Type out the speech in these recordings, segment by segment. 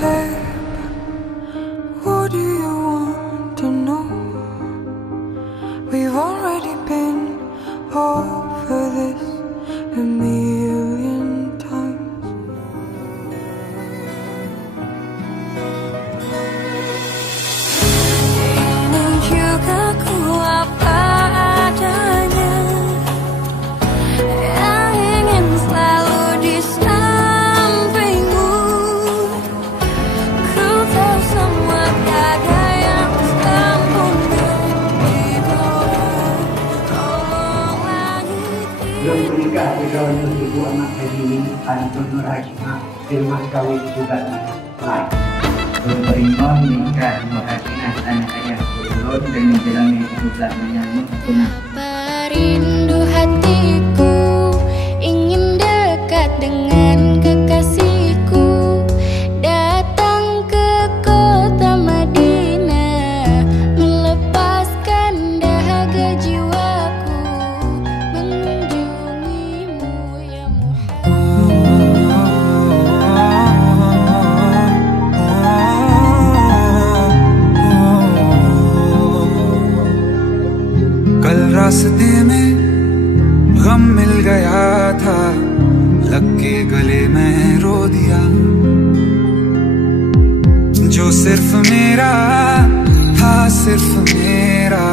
Hey, what do you want to know? We've already been over this a million times. Ini juga ku apa adanya, yang ingin selalu di sampingmu. Ku tahu semua tiada yang sempurna di bawah kolong langit. Belum menikah di tahun 2000 anak hari ini Antun Nur Hajimah firman kawin juga naik. Berterima menikah Nur Hajimah anak ayah ulun dan menjalani hidup menyambut punah. Merindu hatiku ingin dekat dengan kekasihku, datang ke kota Madinah, melepaskan dahaga jiwaku, mengunjungimu ya कल रास्ते में गम मिल गया था, लग के गले में रो दिया। जो सिर्फ मेरा था, सिर्फ मेरा,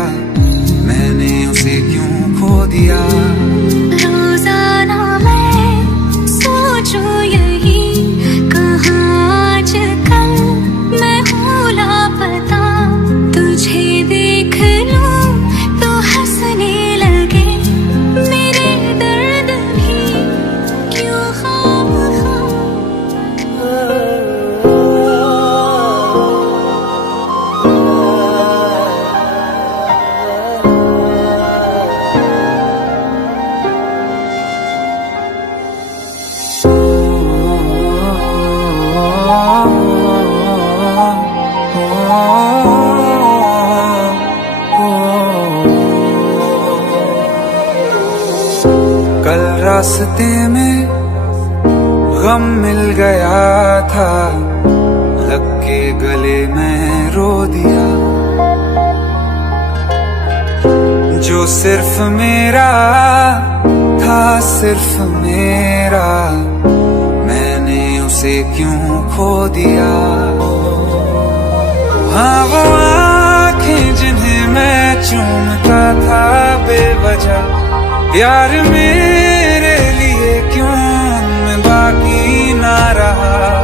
मैंने उसे क्यों खो दिया। रोजाना मैं सोचूं यही, कहाँ आजकल मैं हूँ लापता। तुझे देख लूं तो हंसने लगे, मेरे दर्द भी क्यों खामखा। कल रास्ते में गम मिल गया था, लग के गले में रो दिया। जो सिर्फ मेरा था, सिर्फ मेरा, मैंने उसे क्यों खो दिया। हाँ वो आँखें जिन्हें मैं चूमता था बेवजह, प्यार मेरे लिए क्यों उनमें बाकी ना रहा।